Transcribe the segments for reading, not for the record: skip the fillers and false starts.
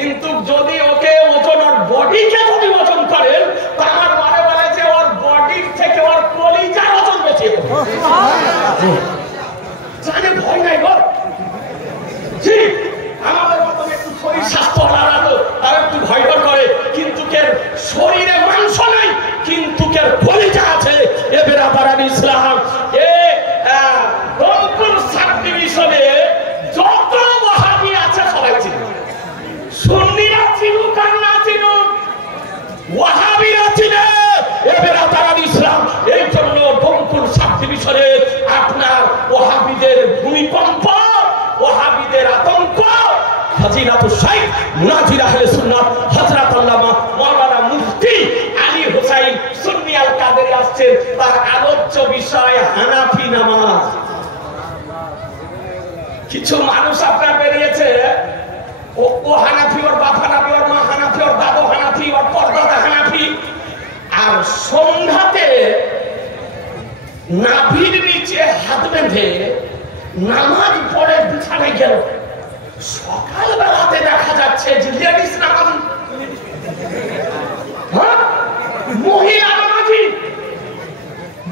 কিন্তু যদি ওকে ওজন, ওর বডিকে যদি ওজন করেন, তার মানে বলে যে ওর বডির থেকে ওর কলিজার ওজন বেশি। জানে ভয় নাই গো। ঠিক আমাদের মতন একটু শরীর স্বাস্থ্য হারালো তারা একটু ভয় করে, কিন্তু কের শরীরে মাংস নাই, কিন্তু কের কলিজা আছে। এ বেরাদারান ইসলাম, এ রংপুর সাব ডিভিশনে যত ওয়াহাবি আছে সবাই চিনে। সুন্নিরা চিনুক আর না চিনুক, ওয়াহাবিরা চিনে। এ বেরাদারান ইসলাম, এই জন্য রংপুর সাব ডিভিশনে আপনার ওয়াহাবিদের ভূমিকম্প, ওয়াহাবিদের আতঙ্ক। ফাজিলাতুল শাইখ মুনাজির আহলে সুন্নাত হযরত আল্লামা মাওলানা মুফতি আলী হোসাইন সুন্নি আল কাদেরী আসছেন। তার আলোচ্য বিষয় হানাফি নামাজ। কিছু মানুষ আপনার বেরিয়েছে, ও হানাফি, ওর বাপ হানাফি, ওর মা হানাফি, ওর দাদু হানাফি, ওর পরদাদা হানাফি। আর সন্ধ্যাতে নাভির নিচে হাত বেঁধে নামাজ পড়ে বিছানায় গেল। সকালবেলাতে দেখা যাচ্ছে যে লেডিস নামাজি, মহিলা নামাজি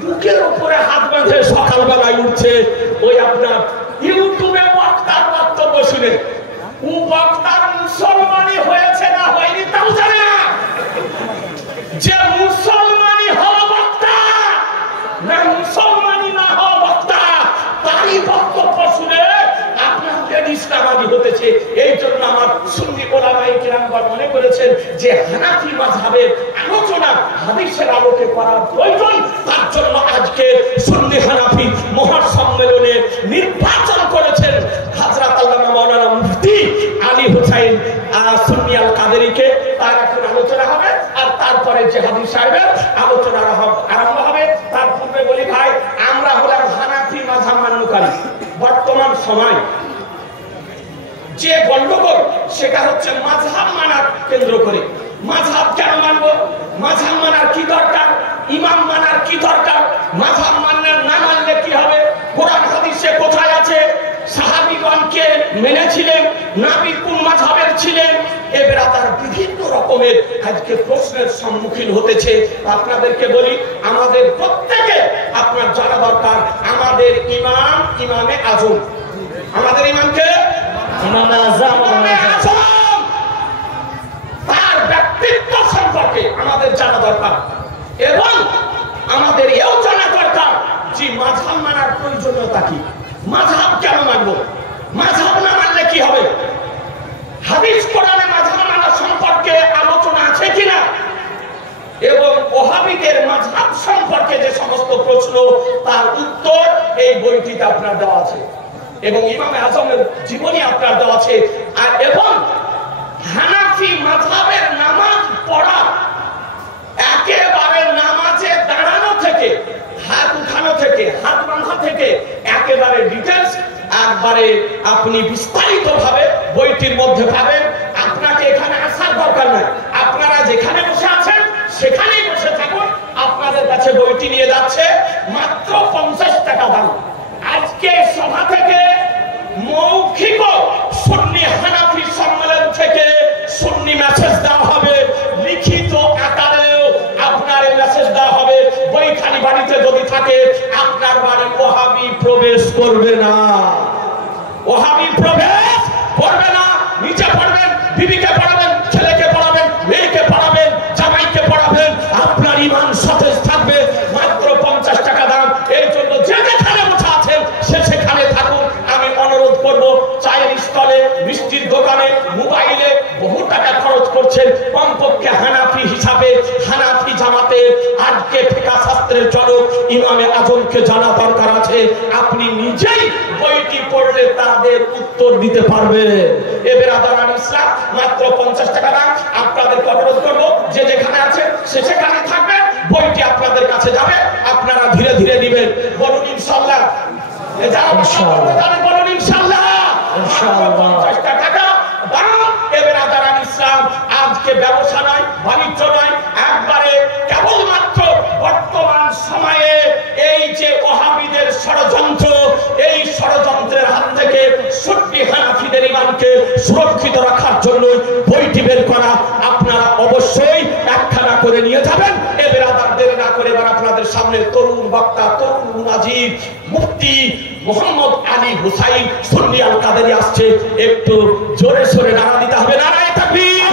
বুকের উপরে হাত বেঁধে সকালবেলায় উঠছে। ওই আপনার ইউটিউবে বক্তার বক্তব্য শুনে ও বক্তার মুসলমানি হয়েছে না হয়নি তাও জানে না, যে মুসলমানি হওয়া বক্তা না মুসলমানি না হওয়া বক্তা, তারই বক্তব্য শুনে ইসলামাদি হতেছে। এই জন্য আমার সুন্নি ওলামায়ে কিরামগণ মনে করেছেন যে হানাফি মাযহাবের আলোচনা হাদিসের আলোকে করা প্রয়োজন। তার জন্য আজকে সুন্নি হানাফি মহাসম্মেলনে নির্বাচন করেছেন হযরত আল্লামা মাওলানা মুফতি আলী হোসাইন সুন্নি আল কাদেরীকে। তার এখন আলোচনা হবে, আর তারপরে যে হাদিস সাহেবের আলোচনা আরম্ভ হবে। তার পূর্বে বলি ভাই, আমরা হলাম হানাফি মাযহাব মান্যকারী। বর্তমান সময় যে গন্ডগোল সেটা হচ্ছে মাযহাব মানার কেন্দ্র করে। মাযহাব কেন মানবো? মাযহাব মানার কি দরকার? ইমাম মানার কি দরকার? মাযহাব না মানলে কি হবে? কোরআন হাদিসে কোথায় আছে? সাহাবীগণকে মেনেছিলেন, নবী কোন মাযহাবের ছিলেন? এবারে তার বিভিন্ন রকমের আজকে প্রশ্নের সম্মুখীন হতেছে। আপনাদেরকে বলি, আমাদের প্রত্যেকে আপনার জানা দরকার আমাদের ইমাম ইমামে আজম। আমাদের ইমামকে তার ব্যক্তিত্ব সম্পর্কে আমাদের জানা দরকার, এবং আমাদের এও জানা দরকার যে মাযহাব মানার প্রয়োজনীয়তা কি। মাযহাব কেন মানবো? মাযহাব না মানলে কি হবে? হাদিস কোরআনে মাযহাব মানা সম্পর্কে আলোচনা আছে কিনা, এবং ওহাবীদের মাযহাব সম্পর্কে যে সমস্ত প্রশ্ন তার উত্তর এই বইটিতে আপনার দেওয়া আছে, এবং ইমামে আজমের জীবনী আপনার দেওয়া আছে। আর এবং হানাফি মাযহাবের নামাজ পড়া একেবারে নামাজে দাঁড়ানো থেকে, হাত উঠানো থেকে, হাত বাঁধা থেকে একেবারে ডিটেইলস একবারে আপনি বিস্তারিত ভাবে বইটির মধ্যে পাবেন। আপনাকে এখানে আসার দরকার নাই, আপনারা যেখানে বসে আছেন সেখানেই বসে থাকুন। আপনাদের কাছে বইটি নিয়ে যাচ্ছে মাত্র 50 টাকা দাম। আজকে সভা থেকে মৌখিক সুন্নি হানাফি সম্মেলন থেকে সুন্নি মেসেজ দেওয়া হবে, লিখিত আকারেও আপনার এই মেসেজ দেওয়া হবে। বইখানি বাড়িতে যদি থাকে আপনার বাড়ি ওহাবি প্রবেশ করবে না, ওহাবি প্রবেশ করবে না। নিচে পড়বেন, বিবিকে পড়াবেন, ছেলেকে পড়াবেন, মেয়েকে পড়াবেন, জামাইকে পড়াবেন, আপনার ঈমান সতেজ থাকবে। মাত্র 50 টাকা দাম। এই জন্য যে যেখানে বসে আছেন সে সেখানে থাকুন। আমি অনুরোধ করব, চায়ের স্টলে, মিষ্টির দোকানে, মোবাইলে বহু টাকা খরচ করছেন, কমপক্ষে হানাফি হিসাবে হানাফি জামাতে আজকে ফিকহ শাস্ত্রের জনক ইমামে আজমকে জানা দরকার আছে। আপনি নিজেই বইটি পড়লে তাদের উত্তর দিতে পারবেন। এ বেরাদারান ইসলাম, মাত্র 50 টাকা দাম। আপনাদেরকে অনুরোধ করব, যে যেখানে আছে সে সেখানে থাকবেন, বইটি আপনাদের কাছে যাবে, আপনারা ধীরে ধীরে নেবেন। বলুন ইনশাআল্লাহ। বলুন ইনশাআল্লাহ। 50 টাকা দাম। এ বেরাদারান ইসলাম, আজকে ব্যবসা নয়, বাণিজ্য নয়, একবারে কেবলমাত্র বর্তমান সময়ে এই যে ওহাবীদের ষড়যন্ত্র, এই ষড়যন্ত্রের হাত থেকে সুন্নি হানাফিদের ঈমানকে সুরক্ষিত রাখার জন্য বই করবেন। এ বেরাদার দেরি না করে এবার আপনাদের সামনে তরুণ বক্তা, তরুণ মুনাজির মুফতি মোহাম্মদ আলী হুসাইন সুন্নি আল কাদেরী আসছে। একটু জোরে সোরে নারা দিতে হবে। নারায়ে তাকবীর।